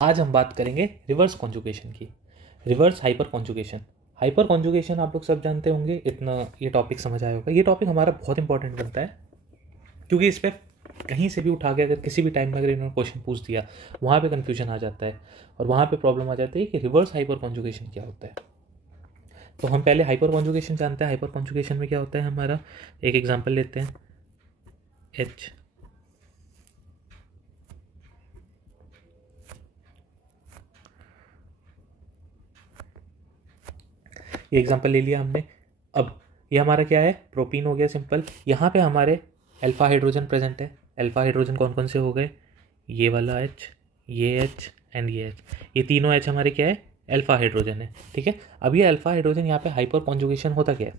आज हम बात करेंगे रिवर्स कॉन्जुगेशन की। Reverse hyper conjugation. Hyper conjugation आप लोग सब जानते होंगे, इतना ये टॉपिक समझ आया होगा। ये टॉपिक हमारा बहुत इंपॉर्टेंट बनता है क्योंकि इस पर कहीं से भी उठा के अगर किसी भी टाइम में अगर इन्होंने क्वेश्चन पूछ दिया, वहाँ पे कन्फ्यूजन आ जाता है और वहाँ पे प्रॉब्लम आ जाती है कि रिवर्स हाइपर कॉन्जुगेशन क्या होता है। तो हम पहले हाइपर कॉन्जुगेशन जानते हैं। हाइपर कॉन्जुगेशन में क्या होता है हमारा, एक एग्जाम्पल लेते हैं। एच ये एग्जांपल ले लिया हमने। अब ये हमारा क्या है, प्रोपीन हो गया सिंपल। यहाँ पे हमारे अल्फा हाइड्रोजन प्रेजेंट है। अल्फा हाइड्रोजन कौन कौन से हो गए, ये वाला एच, ये एच एंड ये एच। ये तीनों एच हमारे क्या है, अल्फा हाइड्रोजन है। ठीक है, अब ये अल्फा हाइड्रोजन यहाँ पे हाइपर कॉन्जुगेशन होता क्या है,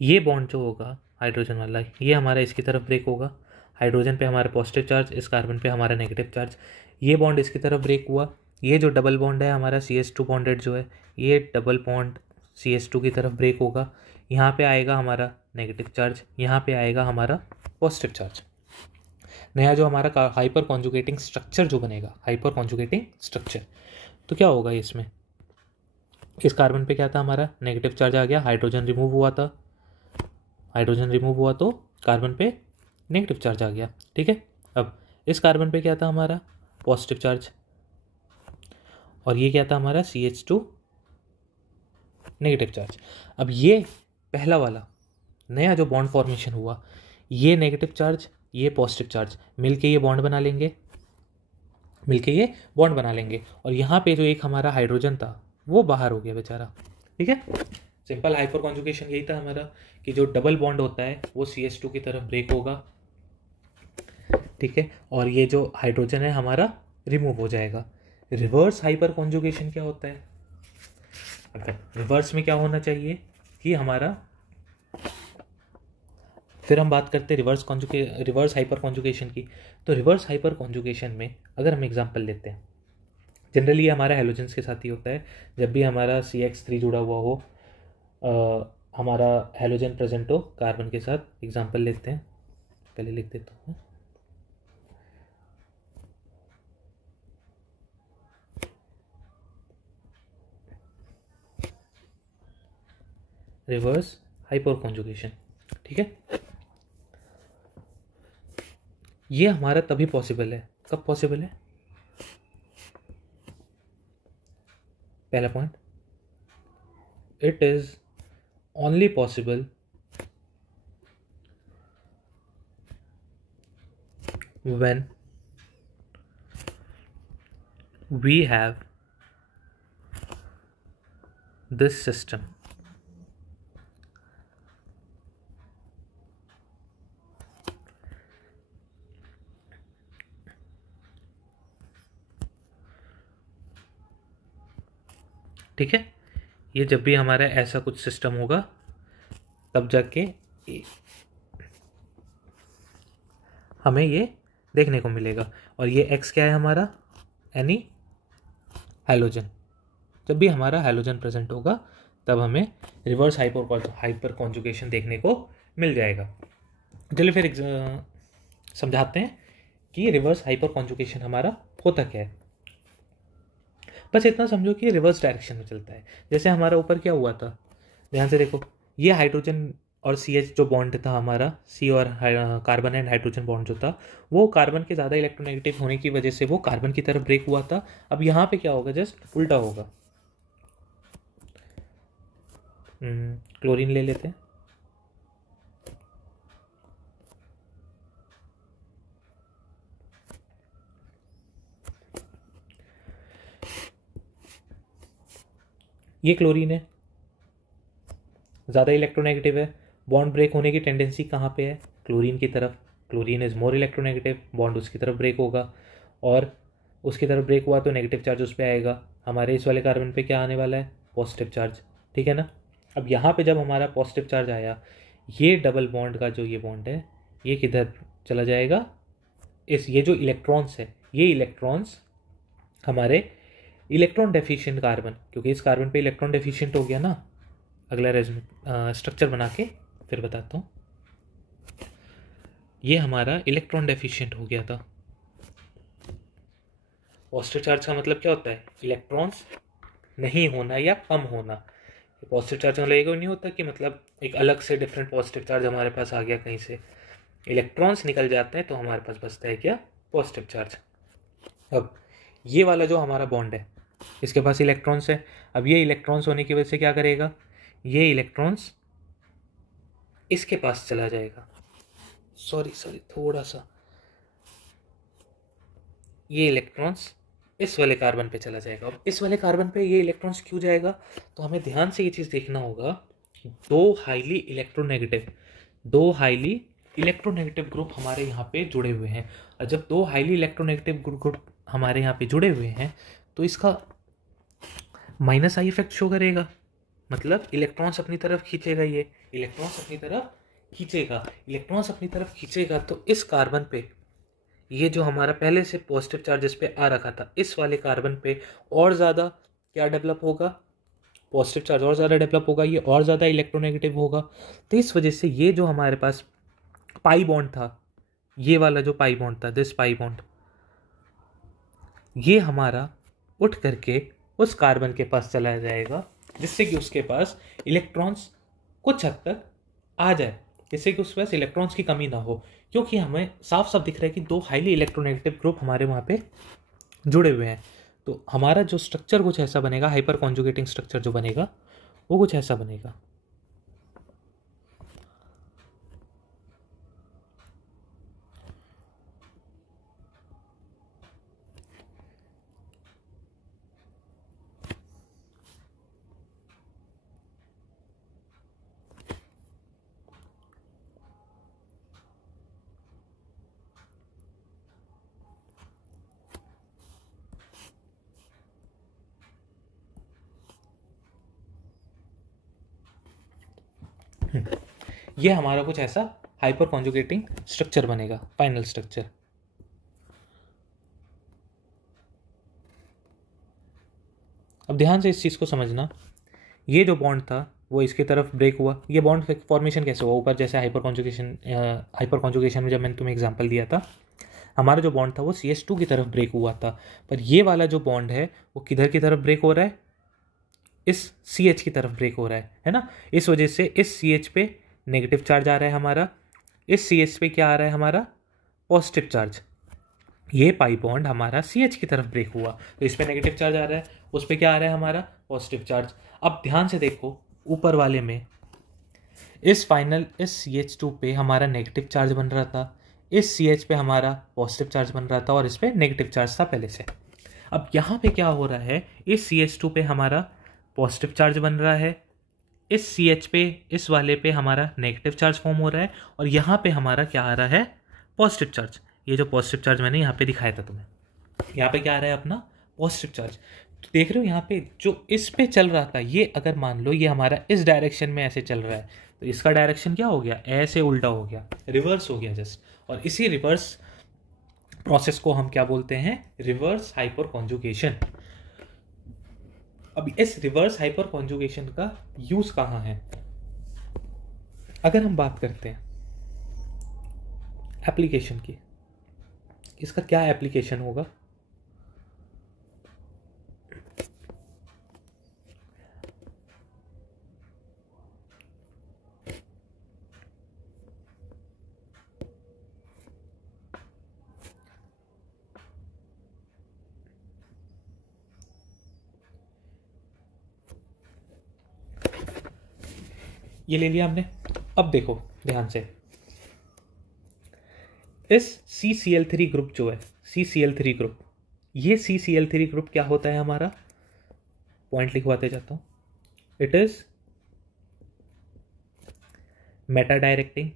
ये बॉन्ड जो होगा हाइड्रोजन वाला, ये हमारा इसकी तरफ ब्रेक होगा। हाइड्रोजन पे हमारा पॉजिटिव चार्ज, इस कार्बन पे हमारा नेगेटिव चार्ज। ये बॉन्ड इसकी तरफ ब्रेक हुआ। ये जो डबल बॉन्ड है हमारा CH2 बॉन्डेड जो है, ये डबल बॉन्ड CH2 की तरफ ब्रेक होगा। यहाँ पे आएगा हमारा नेगेटिव चार्ज, यहाँ पे आएगा हमारा पॉजिटिव चार्ज। नया जो हमारा हाइपर कॉन्जुगेटिंग स्ट्रक्चर जो बनेगा, हाइपर कॉन्जुगेटिंग स्ट्रक्चर, तो क्या होगा इसमें, इस कार्बन पे क्या था हमारा, नेगेटिव चार्ज आ गया, हाइड्रोजन रिमूव हुआ था। हाइड्रोजन रिमूव हुआ तो कार्बन पे नेगेटिव चार्ज आ गया। ठीक है, अब इस कार्बन पे क्या था हमारा, पॉजिटिव चार्ज, और ये क्या था हमारा CH2 नेगेटिव चार्ज। अब ये पहला वाला नया जो बॉन्ड फॉर्मेशन हुआ, ये नेगेटिव चार्ज, ये पॉजिटिव चार्ज मिलके ये बॉन्ड बना लेंगे, और यहाँ पे जो एक हमारा हाइड्रोजन था वो बाहर हो गया बेचारा। ठीक है, सिंपल हाइपर कॉन्जुगेशन यही था हमारा कि जो डबल बॉन्ड होता है वो CH2 की तरफ ब्रेक होगा। ठीक है, और ये जो हाइड्रोजन है हमारा रिमूव हो जाएगा। रिवर्स हाइपर कॉन्जुगेशन क्या होता है, अगर रिवर्स में क्या होना चाहिए कि हमारा, फिर हम बात करते हैं रिवर्स हाइपर कॉन्जुगेशन की। तो रिवर्स हाइपर कॉन्जुगेशन में अगर हम एग्जांपल लेते हैं, जनरली हमारा हेलोजेंस के साथ ही होता है। जब भी हमारा CH3 जुड़ा हुआ हो, हमारा हेलोजन प्रेजेंट हो कार्बन के साथ, एग्जांपल लेते हैं, पहले लिख देता हूँ। रिवर्स हाइपर कॉन्जुगेशन, ठीक है, ये हमारा तभी पॉसिबल है, कब पॉसिबल है, पहला point, it is only possible when we have this system. ठीक है, ये जब भी हमारा ऐसा कुछ सिस्टम होगा तब जाके हमें ये देखने को मिलेगा। और ये X क्या है हमारा, यानी हैलोजन। जब भी हमारा हैलोजन प्रेजेंट होगा तब हमें रिवर्स हाइपर कॉन्जुगेशन देखने को मिल जाएगा। चलिए फिर समझाते हैं कि रिवर्स हाइपर कॉन्जुगेशन हमारा होता क्या है। बस इतना समझो कि रिवर्स डायरेक्शन में चलता है। जैसे हमारा ऊपर क्या हुआ था, ध्यान से देखो, ये हाइड्रोजन और CH जो बॉन्ड था हमारा, C और कार्बन एंड हाइड्रोजन बॉन्ड जो था, वो कार्बन के ज़्यादा इलेक्ट्रोनेगेटिव होने की वजह से वो कार्बन की तरफ ब्रेक हुआ था। अब यहाँ पे क्या होगा, जस्ट उल्टा होगा। क्लोरीन ले लेते हैं। ये क्लोरीन है, ज़्यादा इलेक्ट्रोनेगेटिव है, बॉन्ड ब्रेक होने की टेंडेंसी कहाँ पे है, क्लोरीन की तरफ। Chlorine is more electronegative, bond उसकी तरफ ब्रेक होगा, और उसकी तरफ ब्रेक हुआ तो नेगेटिव चार्ज उस पर आएगा। हमारे इस वाले कार्बन पे क्या आने वाला है, पॉजिटिव चार्ज। ठीक है ना, अब यहाँ पे जब हमारा पॉजिटिव चार्ज आया, ये डबल बॉन्ड का जो ये बॉन्ड है ये किधर चला जाएगा, ये जो इलेक्ट्रॉन्स है, ये इलेक्ट्रॉन्स हमारे इलेक्ट्रॉन डेफिशिएंट कार्बन, क्योंकि इस कार्बन पे इलेक्ट्रॉन डेफिशिएंट हो गया ना, अगला स्ट्रक्चर बना के फिर बताता हूँ। ये हमारा इलेक्ट्रॉन डेफिशिएंट हो गया था, पॉजिटिव चार्ज का मतलब क्या होता है, इलेक्ट्रॉन्स नहीं होना या कम होना। पॉजिटिव चार्ज का मतलब ये नहीं होता कि मतलब एक अलग से डिफरेंट पॉजिटिव चार्ज हमारे पास आ गया कहीं से, इलेक्ट्रॉन्स निकल जाते हैं तो हमारे पास बचता है क्या, पॉजिटिव चार्ज। अब ये वाला जो हमारा बॉन्ड है इसके पास इलेक्ट्रॉन्स है। अब ये इलेक्ट्रॉन्स होने की वजह से क्या करेगा, ये इलेक्ट्रॉन्स इसके पास चला जाएगा, सॉरी थोड़ा सा, ये इलेक्ट्रॉन्स इस वाले कार्बन पे चला जाएगा। अब इस वाले कार्बन पे ये इलेक्ट्रॉन्स क्यों जाएगा, तो हमें ध्यान से ये चीज़ देखना होगा, दो हाईली इलेक्ट्रोनेगेटिव ग्रुप हमारे यहाँ पे जुड़े हुए हैं। और जब दो हाईली इलेक्ट्रोनेगेटिव ग्रुप हमारे यहाँ पे जुड़े हुए हैं तो इसका माइनस आई इफेक्ट शो करेगा, मतलब इलेक्ट्रॉन्स अपनी तरफ खींचेगा, ये इलेक्ट्रॉन्स अपनी तरफ खींचेगा तो इस कार्बन पे ये जो हमारा पहले से पॉजिटिव चार्ज इस पे आ रखा था, इस वाले कार्बन पे और ज़्यादा क्या डेवलप होगा, पॉजिटिव चार्ज और ज़्यादा डेवलप होगा, ये और ज़्यादा इलेक्ट्रोनेगेटिव होगा। तो इस वजह से ये जो हमारे पास पाई बॉन्ड था, ये वाला जो पाई बॉन्ड था, दिस पाई बॉन्ड, ये हमारा उठ करके उस कार्बन के पास चला जाएगा, जिससे कि उसके पास इलेक्ट्रॉन्स कुछ हद तक आ जाए, जिससे कि उसके पास इलेक्ट्रॉन्स की कमी ना हो, क्योंकि हमें साफ साफ दिख रहा है कि दो हाईली इलेक्ट्रोनेगेटिव ग्रुप हमारे वहाँ पे जुड़े हुए हैं। तो हमारा जो स्ट्रक्चर कुछ ऐसा बनेगा, हाइपर कॉन्जुगेटिंग स्ट्रक्चर जो बनेगा वो कुछ ऐसा बनेगा। ये हमारा कुछ ऐसा हाइपर कॉन्जुगेटिंग स्ट्रक्चर बनेगा, फाइनल स्ट्रक्चर। अब ध्यान से इस चीज़ को समझना, ये जो बॉन्ड था वो इसकी तरफ ब्रेक हुआ, ये बॉन्ड फॉर्मेशन कैसे हुआ, ऊपर जैसे हाइपर कॉन्जुगेशन में जब मैंने तुम्हें एग्जांपल दिया था, हमारा जो बॉन्ड था वो CH2 की तरफ ब्रेक हुआ था, पर ये वाला जो बॉन्ड है वो किधर की तरफ ब्रेक हो रहा है, इस CH की तरफ ब्रेक हो रहा है ना। इस वजह से इस CH पे नेगेटिव चार्ज आ रहा है हमारा, इस CH पे क्या आ रहा है हमारा, पॉजिटिव चार्ज। ये पाई बॉन्ड हमारा CH की तरफ ब्रेक हुआ तो इस पे नेगेटिव चार्ज आ रहा है, उस पे क्या आ रहा है हमारा, पॉजिटिव चार्ज। अब ध्यान से देखो, ऊपर वाले में इस CH2 पे हमारा नेगेटिव चार्ज बन रहा था, इस CH पे हमारा पॉजिटिव चार्ज बन रहा था और इस पे नेगेटिव चार्ज था पहले से। अब यहाँ पे क्या हो रहा है, इस CH2 पे हमारा पॉजिटिव चार्ज बन रहा है, इस CH पे, इस वाले पे हमारा नेगेटिव चार्ज फॉर्म हो रहा है, और यहाँ पे हमारा क्या आ रहा है, पॉजिटिव चार्ज। ये जो पॉजिटिव चार्ज मैंने यहाँ पे दिखाया था तुम्हें, यहाँ पे क्या आ रहा है अपना पॉजिटिव चार्ज। तो देख रहे हो यहाँ पे जो इस पे चल रहा था, ये अगर मान लो ये हमारा इस डायरेक्शन में ऐसे चल रहा है, तो इसका डायरेक्शन क्या हो गया, ऐसे उल्टा हो गया, रिवर्स हो गया जस्ट। और इसी रिवर्स प्रोसेस को हम क्या बोलते हैं, रिवर्स हाइपर कॉन्जुगेशन। अब इस रिवर्स हाइपर कॉन्जुगेशन का यूज कहाँ है, अगर हम बात करते हैं एप्लीकेशन की, इसका क्या एप्लीकेशन होगा, ये ले लिया हमने। अब देखो ध्यान से, इस CCl3 ग्रुप जो है, CCl3 ग्रुप, ये CCl3 ग्रुप क्या होता है हमारा, पॉइंट लिखवाते जाता हूं, it is Meta directing,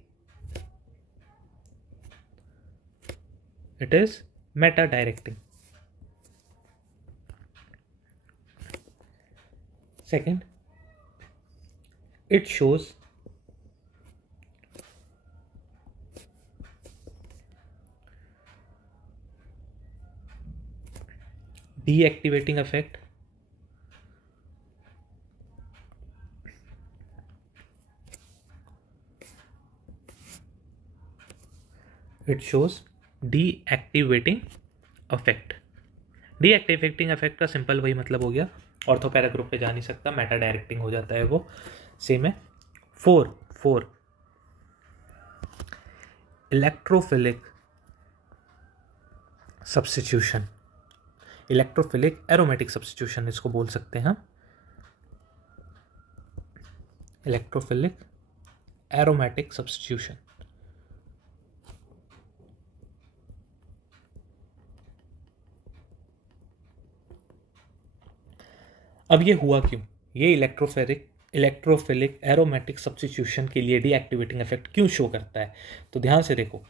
second it shows deactivating effect, it shows deactivating effect, deactivating effect का सिंपल वही मतलब हो गया, ऑर्थो पैरा ग्रुप पे जा नहीं सकता, मेटा डायरेक्टिंग हो जाता है वो। सेम है। 4 electrophilic substitution, electrophilic aromatic substitution इसको बोल सकते हैं हम, इलेक्ट्रोफिलिक एरोमेटिक सब्स्टिट्यूशन। अब ये हुआ क्यों, ये इलेक्ट्रोफिलिक एरोमेटिक सब्स्टिट्यूशन के लिए डीएक्टिवेटिंग इफेक्ट क्यों शो करता है? तो ध्यान से देखो,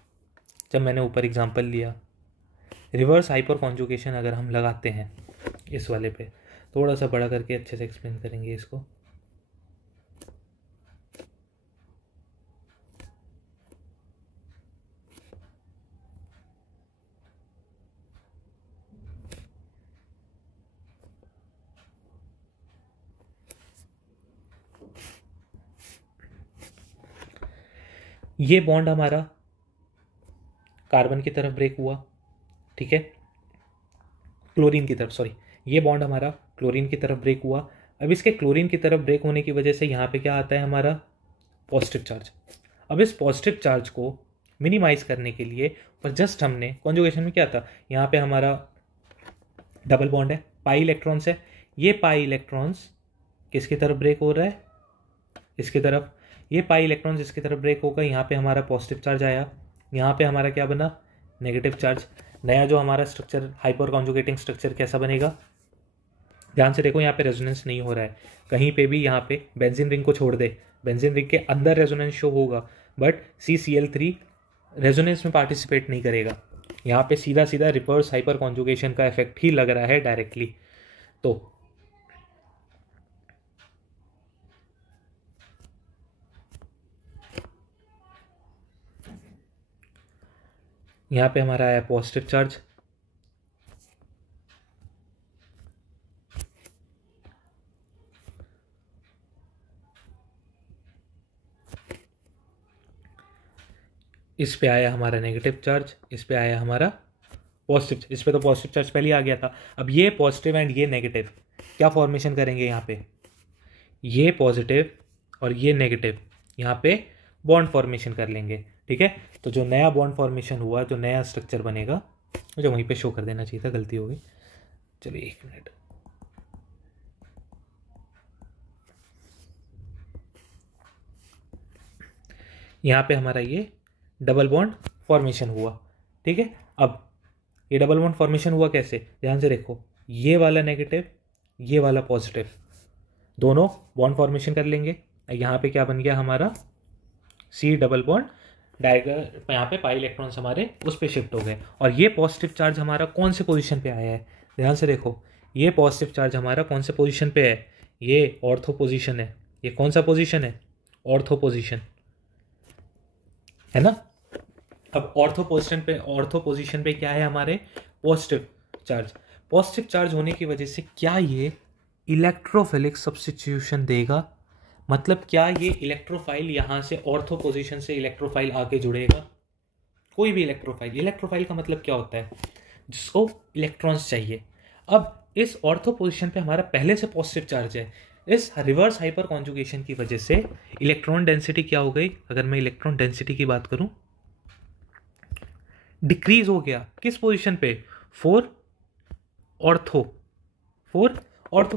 जब मैंने ऊपर एग्जांपल लिया, रिवर्स हाइपर कॉन्जुगेशन अगर हम लगाते हैं इस वाले पे, थोड़ा सा बड़ा करके अच्छे से एक्सप्लेन करेंगे इसको। ये बॉन्ड हमारा कार्बन की तरफ ब्रेक हुआ, ठीक है, क्लोरीन की तरफ, सॉरी, ये बॉन्ड हमारा क्लोरीन की तरफ ब्रेक हुआ। अब इसके क्लोरीन की तरफ ब्रेक होने की वजह से यहाँ पे क्या आता है हमारा पॉजिटिव चार्ज। अब इस पॉजिटिव चार्ज को मिनिमाइज करने के लिए, पर जस्ट हमने कॉन्जुगेशन में क्या था, यहाँ पे हमारा डबल बॉन्ड है, पाई इलेक्ट्रॉन्स है, ये पाई इलेक्ट्रॉन्स किसकी तरफ ब्रेक हो रहा है, इसकी तरफ, ये पाई इलेक्ट्रॉन्स इसकी तरफ ब्रेक होगा, यहाँ पे हमारा पॉजिटिव चार्ज आया, यहाँ पे हमारा क्या बना, नेगेटिव चार्ज। नया जो हमारा स्ट्रक्चर हाइपर कॉन्जुगेटिंग स्ट्रक्चर कैसा बनेगा, ध्यान से देखो, यहाँ पे रेजोनेंस नहीं हो रहा है कहीं पे भी, यहाँ पे बेंजीन रिंग को छोड़ दे, बेंजीन रिंग के अंदर रेजोनेंस शो होगा, बट CCl3 रेजोनेंस में पार्टिसिपेट नहीं करेगा। यहाँ पे सीधा सीधा रिवर्स हाइपर कॉन्जुगेशन का इफेक्ट ही लग रहा है डायरेक्टली। तो यहाँ पे हमारा आया पॉजिटिव चार्ज, इस पे आया हमारा नेगेटिव चार्ज, इस पे आया हमारा पॉजिटिव, इस पे तो पॉजिटिव चार्ज पहले ही आ गया था। अब ये पॉजिटिव एंड ये नेगेटिव क्या फॉर्मेशन करेंगे, यहाँ पे ये पॉजिटिव और ये नेगेटिव यहाँ पे बॉन्ड फॉर्मेशन कर लेंगे, ठीक है। तो जो नया बॉन्ड फॉर्मेशन हुआ, जो नया स्ट्रक्चर बनेगा, मुझे वहीं पे शो कर देना चाहिए था, गलती हो गई। चलिए 1 मिनट, यहाँ पे हमारा ये डबल बॉन्ड फॉर्मेशन हुआ, ठीक है। अब ये डबल बॉन्ड फॉर्मेशन हुआ कैसे, ध्यान से देखो, ये वाला नेगेटिव, ये वाला पॉजिटिव, दोनों बॉन्ड फॉर्मेशन कर लेंगे। यहाँ पे क्या बन गया हमारा C डबल बॉन्ड डायगर, यहाँ पे पाई इलेक्ट्रॉन्स हमारे उस पे शिफ्ट हो गए, और ये पॉजिटिव चार्ज हमारा कौन से पोजीशन पे आया है, ध्यान से देखो, ये पॉजिटिव चार्ज हमारा कौन से पोजीशन पे है, ये ऑर्थो पोजीशन है। ये कौन सा पोजीशन है, ऑर्थो पोजीशन है ना। अब ऑर्थो पोजीशन पे क्या है हमारे पॉजिटिव चार्ज, पॉजिटिव चार्ज होने की वजह से क्या ये इलेक्ट्रोफिलिक सब्स्टिट्यूशन देगा, मतलब क्या ये इलेक्ट्रोफाइल यहाँ से ऑर्थो पोजीशन से इलेक्ट्रोफाइल आके जुड़ेगा, कोई भी इलेक्ट्रोफाइल का मतलब क्या होता है, जिसको इलेक्ट्रॉन्स चाहिए। अब इस ऑर्थो पोजीशन पे हमारा पहले से पॉजिटिव चार्ज है, इस रिवर्स हाइपर कॉन्जुगेशन की वजह से इलेक्ट्रॉन डेंसिटी क्या हो गई, अगर मैं इलेक्ट्रॉन डेंसिटी की बात करूं, डिक्रीज हो गया, किस पोजीशन पे, 4 ऑर्थो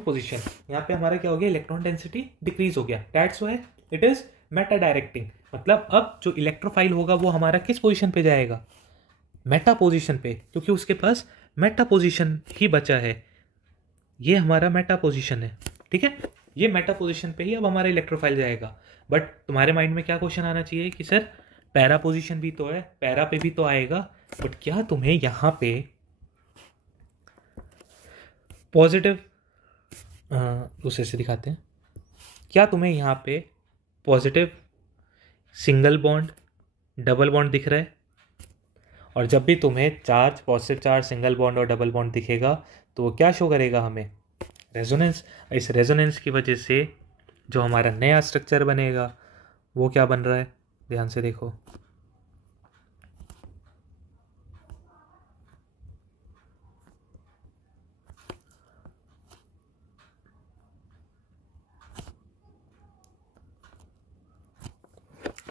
पोजीशन, यहाँ पे हमारा क्या हो गया, इलेक्ट्रॉन डेंसिटी डिक्रीज हो गया, that's why it is Meta directing. मतलब अब जो इलेक्ट्रोफाइल होगा वो हमारा किस पोजीशन पे जाएगा, मेटा पोजीशन पे, क्योंकि उसके पास मेटा पोजीशन ही बचा है, ये हमारा मेटा पोजीशन है, ठीक है। ये मेटा पोजीशन पे ही अब हमारा इलेक्ट्रोफाइल जाएगा। बट तुम्हारे माइंड में क्या क्वेश्चन आना चाहिए कि सर पैरा पोजीशन भी तो है, पैरा पे भी तो आएगा, बट क्या तुम्हें यहाँ पे पॉजिटिव, दूसरे से दिखाते हैं, क्या तुम्हें यहाँ पे positive single bond double bond दिख रहा है, और जब भी तुम्हें charge positive charge single bond और डबल बॉन्ड दिखेगा तो वो क्या शो करेगा हमें, रेजोनेंस। इस रेजोनेंस की वजह से जो हमारा नया स्ट्रक्चर बनेगा वो क्या बन रहा है, ध्यान से देखो,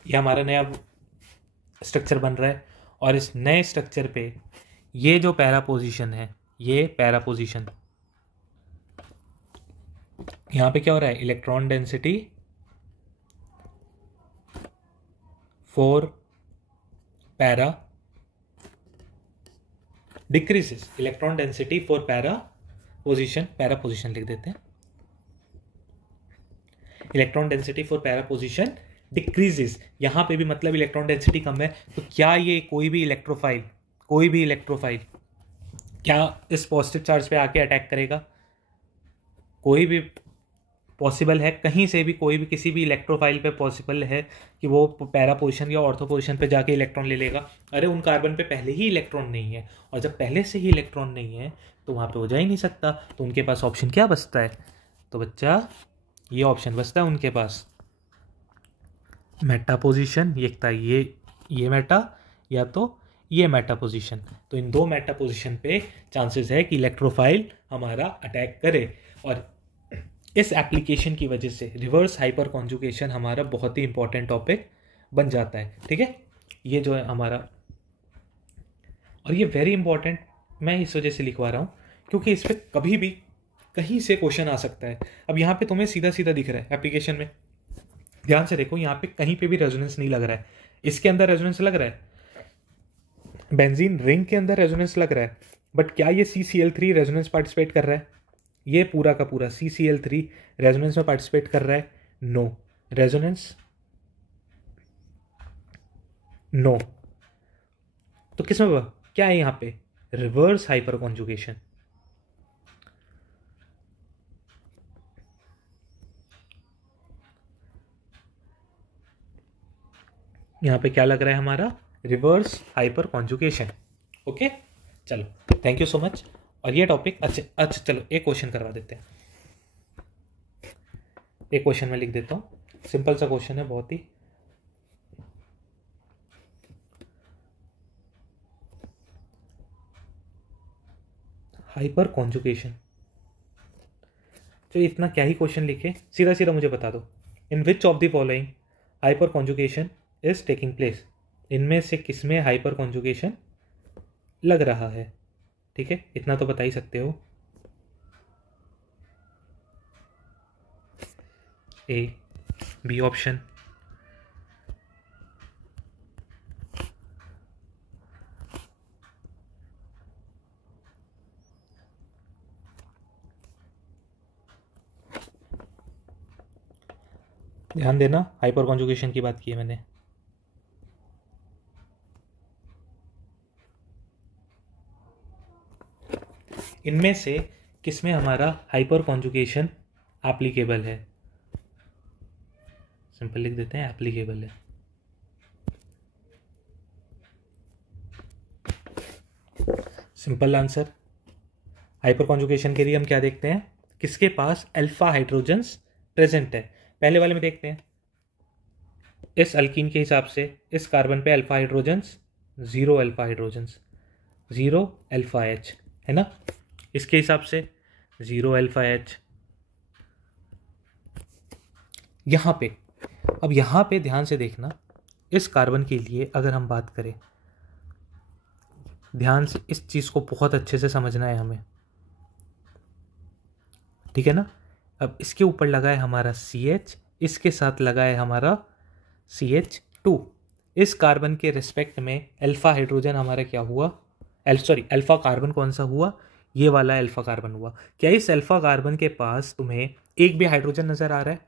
ये हमारा नया स्ट्रक्चर बन रहा है और इस नए स्ट्रक्चर पे ये जो पैरा पोजीशन है, ये पैरा पोजीशन, यहाँ पे क्या हो रहा है, electron density for para decreases, electron density for para position लिख देते हैं, electron density for para position decreases. यहां पे भी मतलब इलेक्ट्रॉन डेंसिटी कम है, तो क्या ये कोई भी इलेक्ट्रोफाइल क्या इस पॉजिटिव चार्ज पे आके अटैक करेगा? कोई भी पॉसिबल है, कहीं से भी कोई भी किसी भी इलेक्ट्रोफाइल पे पॉसिबल है कि वो पैरा पोजीशन या ऑर्थो पोजीशन पे जाके इलेक्ट्रॉन ले लेगा? अरे उन कार्बन पे पहले ही इलेक्ट्रॉन नहीं है, और जब पहले से ही इलेक्ट्रॉन नहीं है तो वहाँ पे हो जा ही नहीं सकता। तो उनके पास ऑप्शन क्या बचता है? तो बच्चा ये ऑप्शन बचता है उनके पास, मेटा पोजीशन, ये मेटा या तो ये मेटा पोजीशन। तो इन दो मेटा पोजीशन पे चांसेस है कि इलेक्ट्रोफाइल हमारा अटैक करे, और इस एप्लीकेशन की वजह से रिवर्स हाइपर कॉन्जुगेशन हमारा बहुत ही इंपॉर्टेंट टॉपिक बन जाता है। ठीक है, ये जो है हमारा, और ये वेरी इंपॉर्टेंट मैं इस वजह से लिखवा रहा हूँ क्योंकि इस पर कभी भी कहीं से क्वेश्चन आ सकता है। अब यहाँ पे तुम्हें सीधा सीधा दिख रहा है एप्लीकेशन में, ध्यान से देखो, यहाँ पे कहीं पे भी रेजोनेंस नहीं लग रहा है। इसके अंदर रेजोनेंस लग रहा है, बेंजीन रिंग के अंदर रेजोनेंस लग रहा है, बट क्या ये CCl3 रेजोनेंस पार्टिसिपेट कर रहा है? ये पूरा का पूरा CCl3 रेजोनेंस में पार्टिसिपेट कर रहा है? No, resonance no. तो किसमें क्या है यहाँ पे? Reverse hyperconjugation. यहाँ पे क्या लग रहा है हमारा? Reverse hyperconjugation. ओके, चलो थैंक यू सो मच। और ये टॉपिक अच्छा चलो एक क्वेश्चन करवा देते हैं। एक क्वेश्चन मैं लिख देता हूँ, सिंपल सा क्वेश्चन है बहुत ही। हाइपर कॉन्जुगेशन, तो इतना क्या ही क्वेश्चन लिखे, सीधा सीधा मुझे बता दो, in which of the following hyper conjugation is taking place? इनमें से किसमें हाइपर कॉन्जुगेशन लग रहा है? ठीक है, इतना तो बता ही सकते हो। ए, बी ऑप्शन, ध्यान देना हाइपर कॉन्जुगेशन की बात की है मैंने। इनमें से किसमें हमारा हाइपर कॉन्जुगेशन एप्लीकेबल है? सिंपल लिख देते हैं, एप्लीकेबल है। Simple answer. हाइपर कॉन्जुगेशन के लिए हम क्या देखते हैं? किसके पास अल्फा हाइड्रोजन्स प्रेजेंट है। पहले वाले में देखते हैं, इस अल्कीन के हिसाब से इस कार्बन पे alpha hydrogens 0 alpha hydrogens, 0 alpha H है ना। इसके हिसाब से 0 अल्फा H। यहाँ पे, अब यहाँ पे ध्यान से देखना, इस कार्बन के लिए अगर हम बात करें, ध्यान से इस चीज़ को बहुत अच्छे से समझना है हमें, ठीक है ना। अब इसके ऊपर लगा है हमारा CH, इसके साथ लगा है हमारा CH2। इस कार्बन के रिस्पेक्ट में अल्फा हाइड्रोजन हमारा क्या हुआ? अल्फा कार्बन कौन सा हुआ? ये वाला अल्फा कार्बन हुआ। क्या इस अल्फा कार्बन के पास तुम्हें एक भी हाइड्रोजन नजर आ रहा है?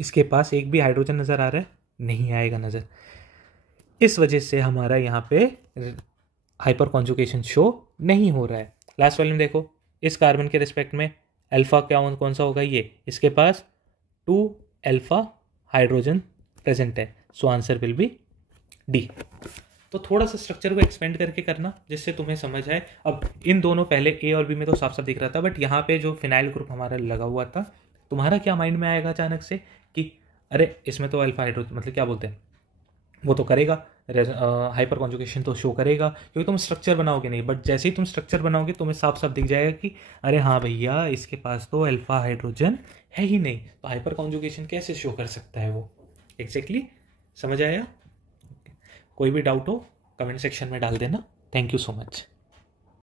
इसके पास एक भी हाइड्रोजन नजर आ रहा है? नहीं आएगा नजर। इस वजह से हमारा यहाँ पे हाइपर कॉन्जुगेशन शो नहीं हो रहा है। लास्ट वाले में देखो, इस कार्बन के रिस्पेक्ट में अल्फा कौन सा होगा? ये, इसके पास 2 अल्फा हाइड्रोजन प्रेजेंट है, so answer will be D. तो थोड़ा सा स्ट्रक्चर को एक्सपेंड करके करना जिससे तुम्हें समझ आए। अब इन दोनों, पहले ए और बी में तो साफ साफ दिख रहा था, बट यहाँ पे जो फिनाइल ग्रुप हमारा लगा हुआ था, तुम्हारा क्या माइंड में आएगा अचानक से कि अरे इसमें तो अल्फा हाइड्रोजन, मतलब क्या बोलते हैं, वो तो करेगा हाइपर कॉन्जुगेशन तो शो करेगा क्योंकि तुम स्ट्रक्चर बनाओगे नहीं। बट जैसे ही तुम स्ट्रक्चर बनाओगे तुम्हें साफ साफ दिख जाएगा कि अरे हाँ भैया, इसके पास तो अल्फा हाइड्रोजन है ही नहीं, तो हाइपर कॉन्जुगेशन कैसे शो कर सकता है वो? एग्जैक्टली समझ आया? कोई भी डाउट हो कमेंट सेक्शन में डाल देना। Thank you so much.